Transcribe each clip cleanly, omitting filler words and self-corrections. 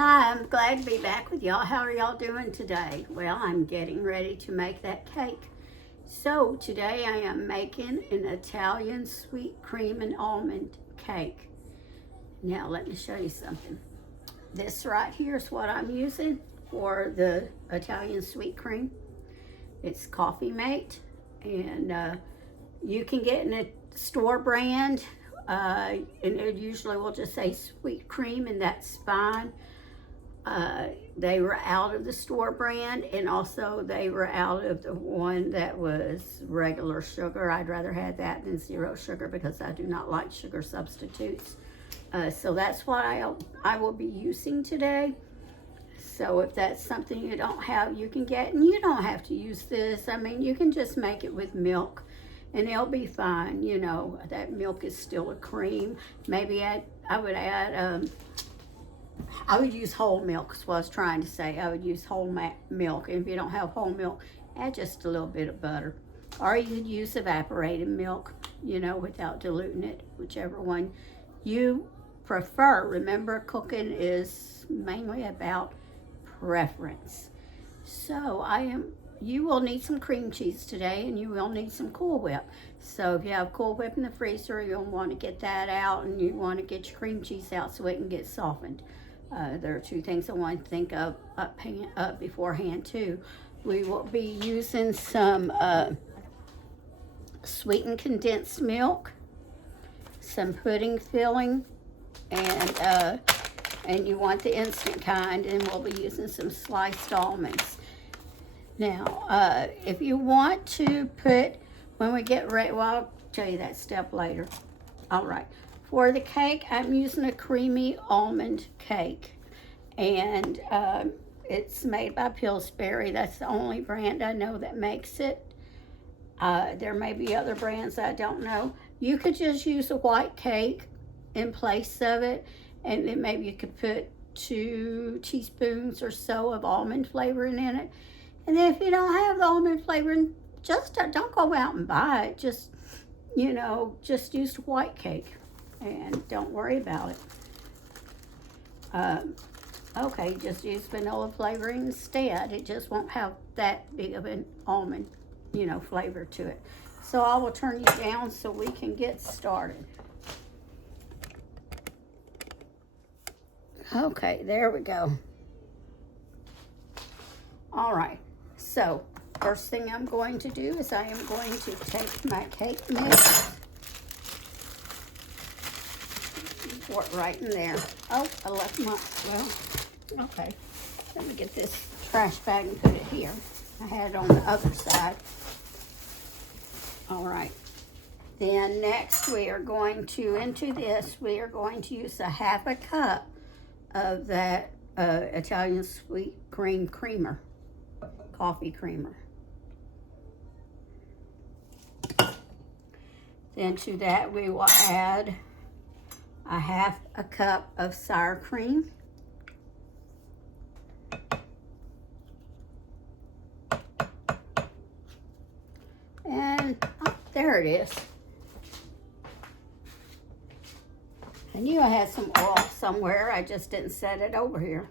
Hi, I'm glad to be back with y'all. How are y'all doing today? Well, I'm getting ready to make that cake. So today I am making an Italian sweet cream and almond cake. Now let me show you something. This right here is what I'm using for the Italian sweet cream. It's Coffee Mate, and you can get in a store brand, and it usually will just say sweet cream, and that's fine. They were out of the store brand, and also they were out of the one that was regular sugar. I'd rather have that than zero sugar because I do not like sugar substitutes. So that's what I will be using today. So if that's something you don't have, you can get, and you don't have to use this. I mean, you can just make it with milk and it'll be fine. You know, that milk is still a cream. Maybe I would add, I would use whole milk is what I was trying to say. I would use whole milk. And if you don't have whole milk, add just a little bit of butter. Or you could use evaporated milk, you know, without diluting it, whichever one you prefer. Remember, cooking is mainly about preference. So you will need some cream cheese today, and you will need some Cool Whip. So if you have Cool Whip in the freezer, you'll want to get that out, and you want to get your cream cheese out so it can get softened. There are two things I want to think of up beforehand too. We will be using some sweetened condensed milk, some pudding filling, and you want the instant kind, and we'll be using some sliced almonds. Now, if you want to put, when we get ready, well, I'll tell you that step later. All right. For the cake, I'm using a creamy almond cake, and it's made by Pillsbury. That's the only brand I know that makes it. There may be other brands I don't know. You could just use a white cake in place of it, and then maybe you could put 2 teaspoons or so of almond flavoring in it. And then if you don't have the almond flavoring, just don't go out and buy it. Just, you know, just use white cake. And don't worry about it. Okay, just use vanilla flavoring instead. It just won't have that big of an almond, you know, flavor to it. So I will turn you down so we can get started. Okay, there we go. All right, so first thing I'm going to do is I am going to take my cake mix. Pour it right in there. Oh, I left my, well, okay. Let me get this trash bag and put it here. I had it on the other side. All right. Then next we are going to, into this, we are going to use a half a cup of that Italian sweet cream creamer, coffee creamer. Then to that we will add a half a cup of sour cream. And oh, there it is. I knew I had some oil somewhere. I just didn't set it over here.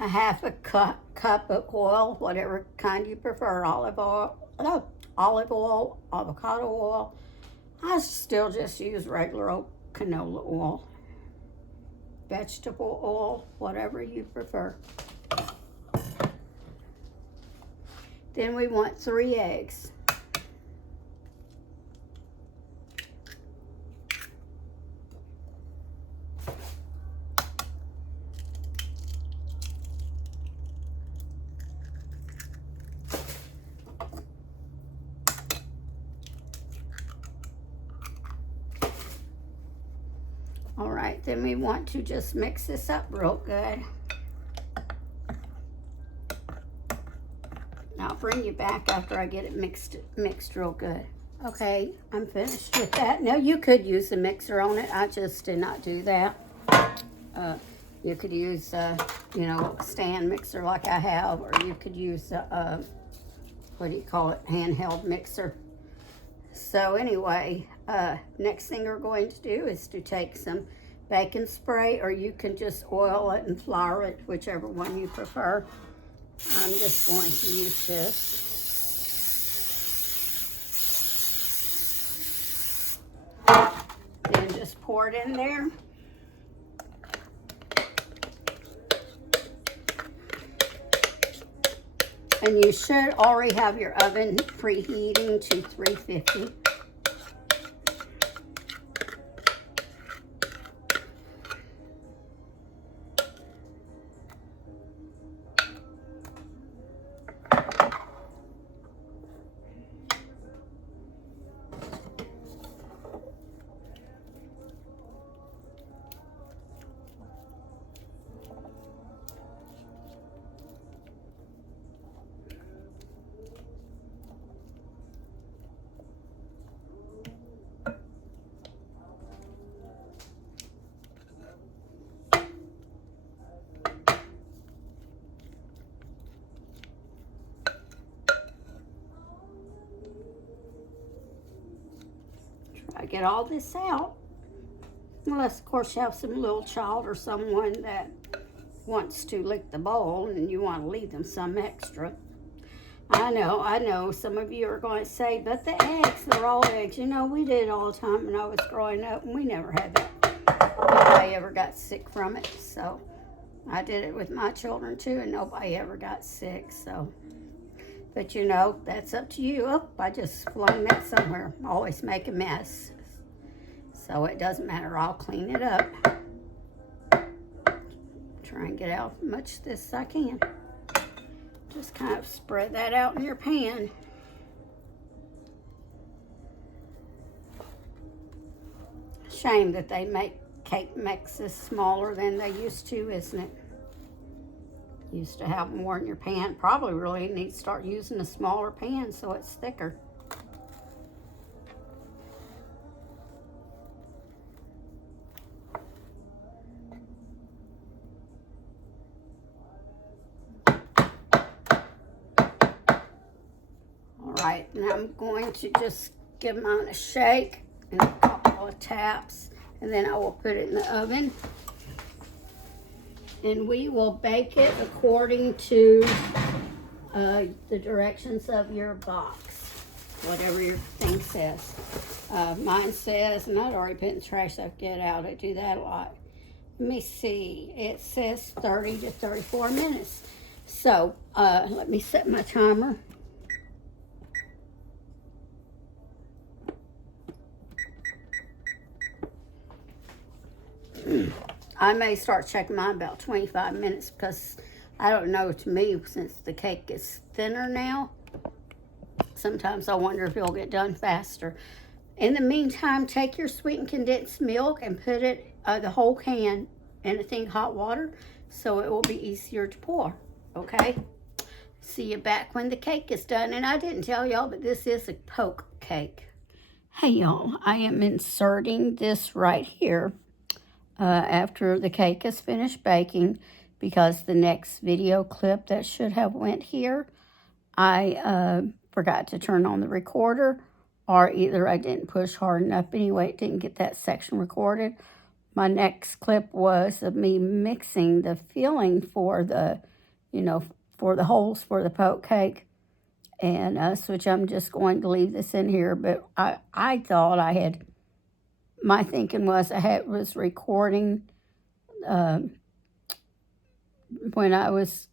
A half a cup of oil, whatever kind you prefer, olive oil, avocado oil. I still just use regular old canola oil, vegetable oil, whatever you prefer. Then we want 3 eggs. All right, then we want to just mix this up real good. I'll bring you back after I get it mixed real good. Okay, I'm finished with that. Now you could use a mixer on it. I just did not do that. You could use, you know, a stand mixer like I have, or you could use, what do you call it, handheld mixer. So anyway, next thing we're going to do is to take some baking spray, or you can just oil it and flour it, whichever one you prefer. I'm just going to use this. Then just pour it in there. And you should already have your oven preheating to 350. I get all this out, unless of course you have some little child or someone that wants to lick the bowl and you want to leave them some extra. I know some of you are going to say, but the eggs, they're all eggs. You know, we did it all the time when I was growing up, and we never had that. Nobody ever got sick from it. So I did it with my children too, and nobody ever got sick. So, but you know, that's up to you. Oh, I just flung that somewhere. Always make a mess. So it doesn't matter. I'll clean it up. Try and get out as much of this as I can. Just kind of spread that out in your pan. Shame that they make cake mixes smaller than they used to, isn't it? Used to have more in your pan. Probably really need to start using a smaller pan so it's thicker. Right, and I'm going to just give mine a shake and a couple of taps, and then I will put it in the oven. And we will bake it according to the directions of your box, whatever your thing says. Mine says, and I'd already put it in the trash, so I get out. I do that a lot. Let me see. It says 30 to 34 minutes. So let me set my timer. I may start checking mine about 25 minutes because I don't know, to me, since the cake is thinner now, sometimes I wonder if it'll get done faster. In the meantime, take your sweetened condensed milk and put it, the whole can, in a thing hot water so it will be easier to pour, okay? See you back when the cake is done. And I didn't tell y'all, but this is a poke cake. Hey y'all, I am inserting this right here after the cake is finished baking, because the next video clip that should have went here, I forgot to turn on the recorder, or either I didn't push hard enough. Anyway, it didn't get that section recorded. My next clip was of me mixing the filling for the, you know, for the holes for the poke cake. And which I'm just going to leave this in here, but I thought I had, my thinking was was recording when I was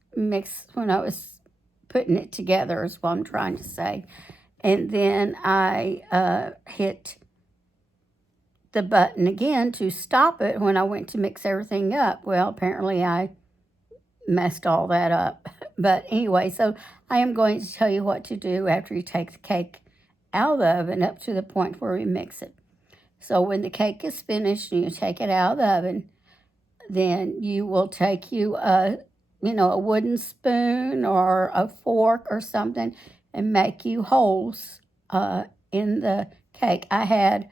putting it together, is what I'm trying to say. And then I hit the button again to stop it when I went to mix everything up. Well, apparently I messed all that up. But anyway, so I am going to tell you what to do after you take the cake out of the oven up to the point where we mix it. So when the cake is finished and you take it out of the oven, then you will take a wooden spoon or a fork or something and make you holes in the cake. I had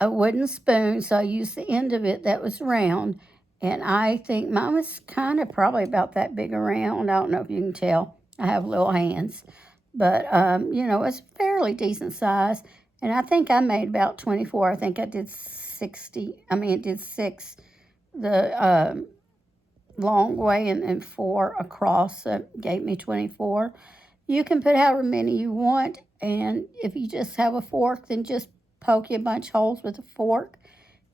a wooden spoon, so I used the end of it that was round, And I think mine was kind of probably about that big around. I don't know if you can tell. I have little hands. But, you know, it's fairly decent size. And I think I made about 24. I think I did 60. I mean, it did 6 the long way and 4 across. So it gave me 24. You can put however many you want. And if you just have a fork, then just poke you a bunch of holes with a fork.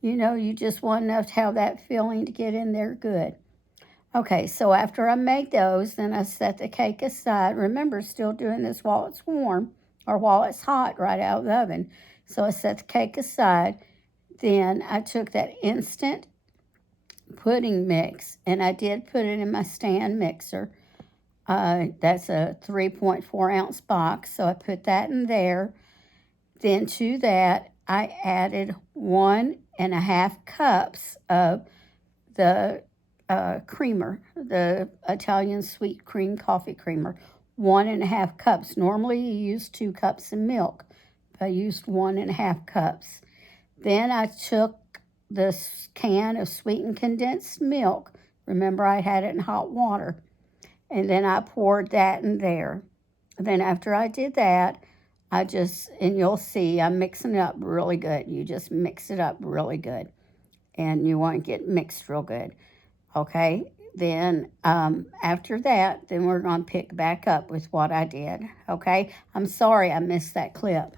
You know, you just want enough to have that filling to get in there good. Okay, so after I make those, then I set the cake aside. Remember, still doing this while it's warm or while it's hot right out of the oven. So I set the cake aside. Then I took that instant pudding mix, and I did put it in my stand mixer. That's a 3.4 ounce box, so I put that in there. Then to that, I added 1.5 cups of the creamer, the Italian sweet cream coffee creamer. 1.5 cups. Normally you use 2 cups of milk, but I used 1.5 cups. Then I took this can of sweetened condensed milk. Remember, I had it in hot water. And then I poured that in there. Then after I did that, and you'll see, I'm mixing it up really good. You just mix it up really good. And you want to get mixed real good. Okay, then after that, then we're going to pick back up with what I did. Okay, I'm sorry I missed that clip.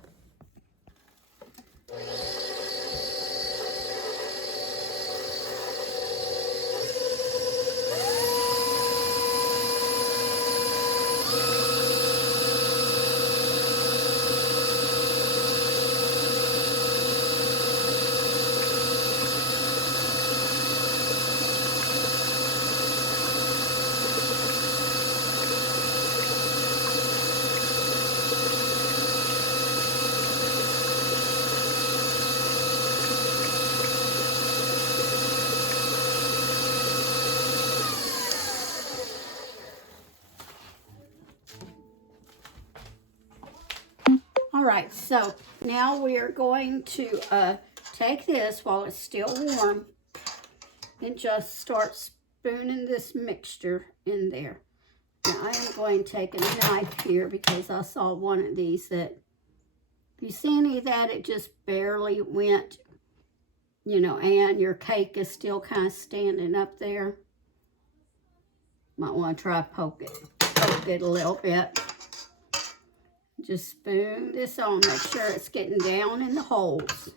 All right, so now we are going to take this while it's still warm and just start spooning this mixture in there. Now I am going to take a knife here because I saw one of these that, if you see any of that, it just barely went, you know, and your cake is still kind of standing up there. Might want to try poke it a little bit. Just spoon this on, make sure it's getting down in the holes.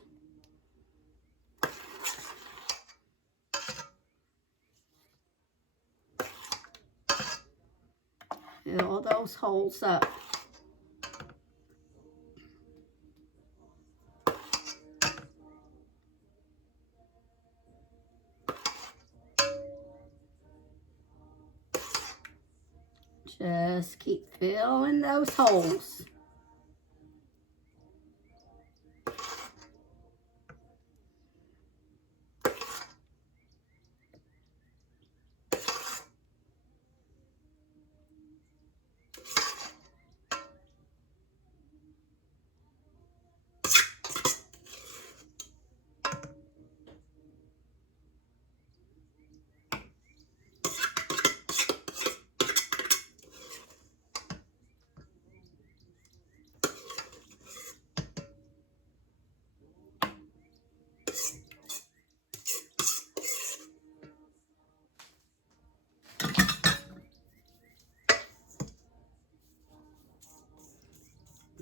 Fill those holes up. Just keep filling those holes.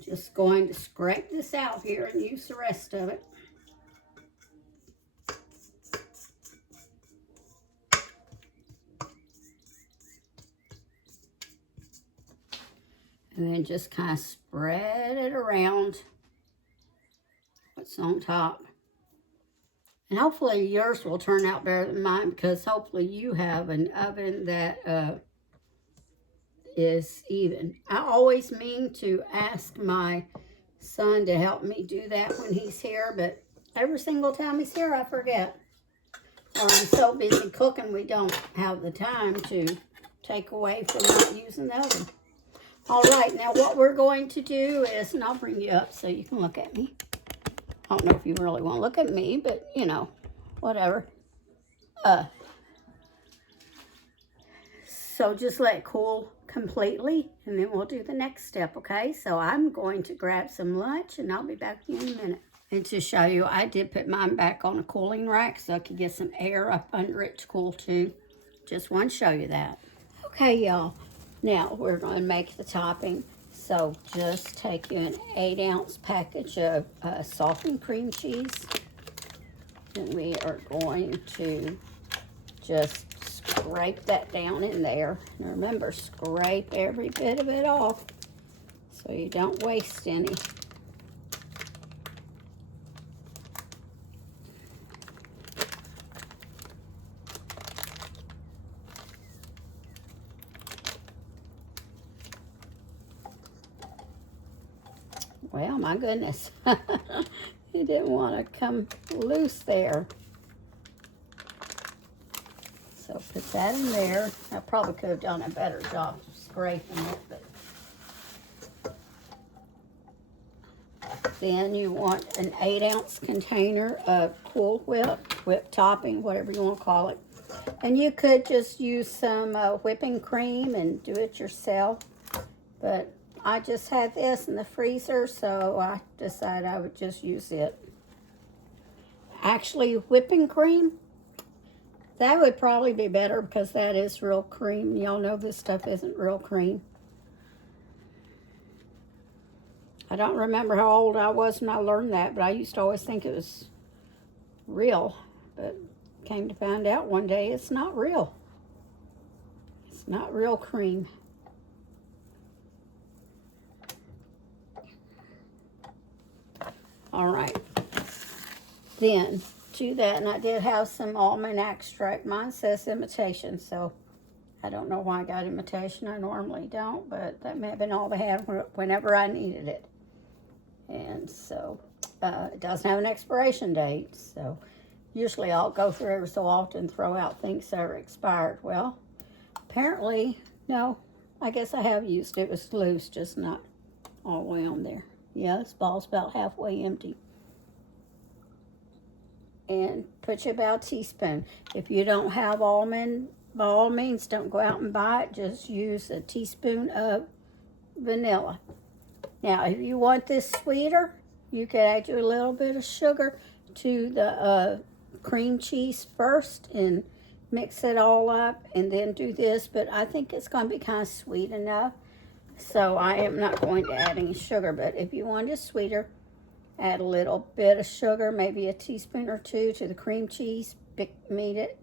Just going to scrape this out here and use the rest of it. And then just kind of spread it around what's on top. And hopefully yours will turn out better than mine, because hopefully you have an oven that is even. I always mean to ask my son to help me do that when he's here, but every single time he's here I forget. Or I'm so busy cooking we don't have the time to take away from not using the oven. All right, now what we're going to do is, and I'll bring you up so you can look at me. I don't know if you really want to look at me, but you know, whatever. So just let it cool completely, and then we'll do the next step, okay? So I'm going to grab some lunch, and I'll be back with you in a minute. And to show you, I did put mine back on a cooling rack so I could get some air up under it to cool too. Just want to show you that. Okay, y'all. Now we're going to make the topping. So just take you an 8-ounce package of softened cream cheese. And we are going to just scrape that down in there. And remember, scrape every bit of it off so you don't waste any. Well, my goodness. He didn't want to come loose there. So put that in there. I probably could have done a better job of scraping it, but then you want an 8-ounce container of Cool whip topping, whatever you want to call it. And you could just use some whipping cream and do it yourself, but I just had this in the freezer, so I decided I would just use it. Actually, whipping cream, that would probably be better because that is real cream. Y'all know this stuff isn't real cream. I don't remember how old I was when I learned that, but I used to always think it was real. But came to find out one day it's not real. It's not real cream. All right, then do that, and I did have some almond extract. Mine says imitation, so I don't know why I got imitation. I normally don't, but that may have been all they had whenever I needed it. And so it doesn't have an expiration date, so usually I'll go through every so often, throw out things that are expired. Well, apparently, no, I guess I have used it. It was loose, just not all the way on there. Yeah, this ball's about halfway empty. And put you about a teaspoon. If you don't have almond, by all means, don't go out and buy it. Just use a teaspoon of vanilla. Now, if you want this sweeter, you could add a little bit of sugar to the cream cheese first and mix it all up and then do this. But I think it's going to be kind of sweet enough. So I am not going to add any sugar, but if you want it sweeter, add a little bit of sugar, maybe a teaspoon or two to the cream cheese. Beat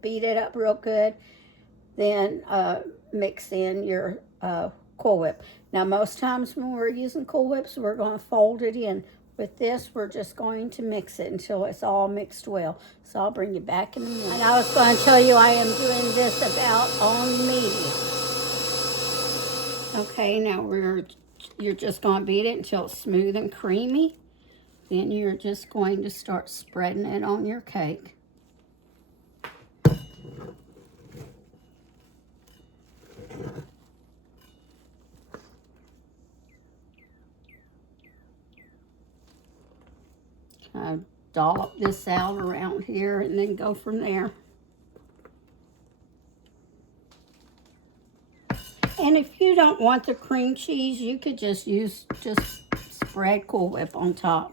it up real good. Then mix in your Cool Whip. Now, most times when we're using Cool Whips, we're going to fold it in. With this, we're just going to mix it until it's all mixed well. So I'll bring you back in a minute. And I was going to tell you I am doing this about on medium. Okay, now you're just going to beat it until it's smooth and creamy. Then you're just going to start spreading it on your cake. Kind of dollop this out around here and then go from there. And if you don't want the cream cheese, you could just spread Cool Whip on top.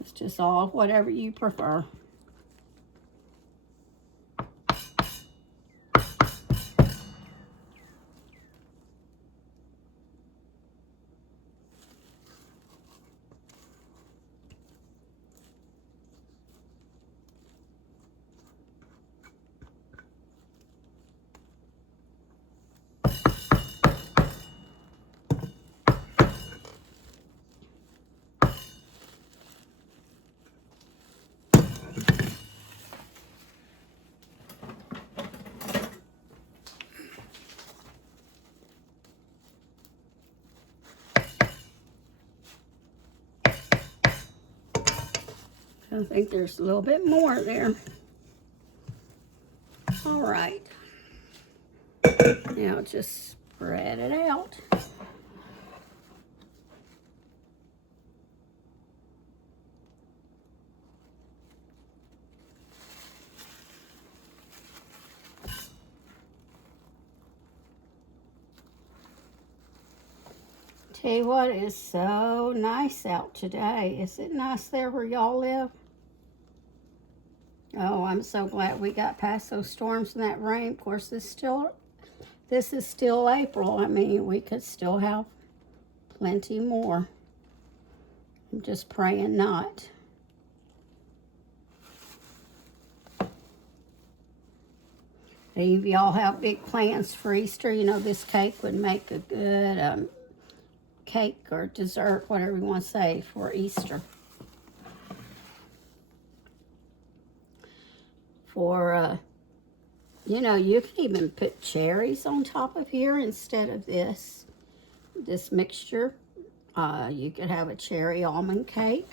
It's just all whatever you prefer. I think there's a little bit more there. All right. Now just spread it out. Tell you what, it's so nice out today. Is it nice there where y'all live? Oh, I'm so glad we got past those storms and that rain. Of course, this is still April. I mean, we could still have plenty more. I'm just praying not. Any of y'all have big plans for Easter? You know, this cake would make a good cake or dessert, whatever you want to say, for Easter. For, you know, you can even put cherries on top of here instead of this mixture. You could have a cherry almond cake.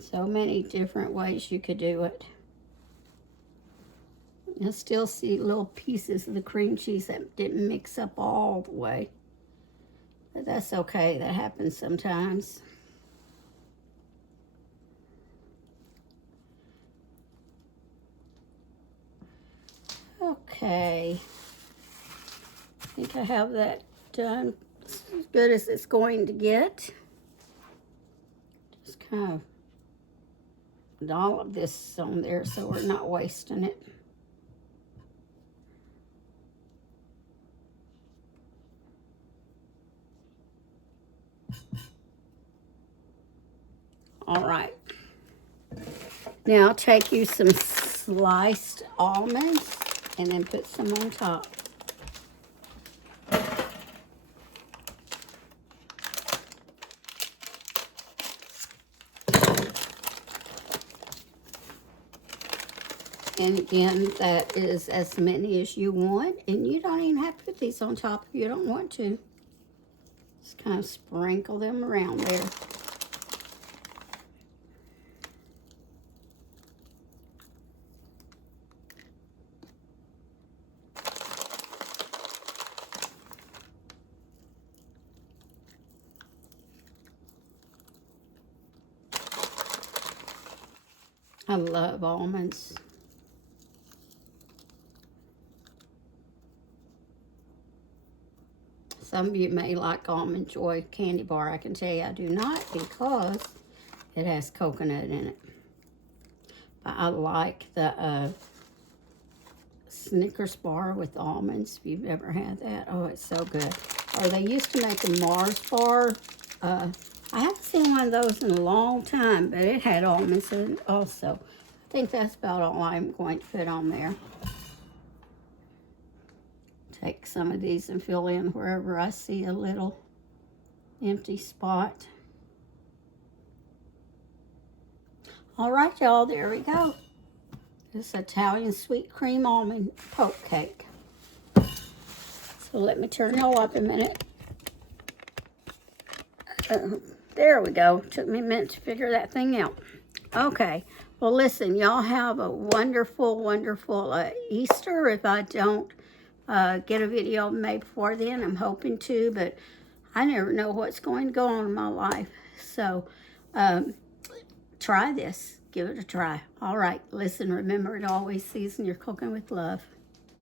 So many different ways you could do it. I still see little pieces of the cream cheese that didn't mix up all the way. But that's okay, that happens sometimes. Okay. I think I have that done as good as it's going to get. Just kind of all of this on there so we're not wasting it. All right. Now I'll take you some sliced almonds and then put some on top. And again, that is as many as you want. And you don't even have to put these on top if you don't want to. Just kind of sprinkle them around there. I love almonds. Some of you may like Almond Joy candy bar. I can tell you I do not because it has coconut in it. But I like the Snickers bar with almonds. If you've ever had that, oh, it's so good. Or they used to make a Mars bar. I haven't seen one of those in a long time, but it had almonds in it also. I think that's about all I'm going to put on there. Take some of these and fill in wherever I see a little empty spot. All right, y'all, there we go. This Italian sweet cream almond poke cake. So let me turn y'all up a minute. There we go. Took me a minute to figure that thing out. Okay. Well, listen, y'all have a wonderful, wonderful Easter. If I don't get a video made before then, I'm hoping to, but I never know what's going to go on in my life. So try this. Give it a try. All right. Listen, remember to always season your cooking with love.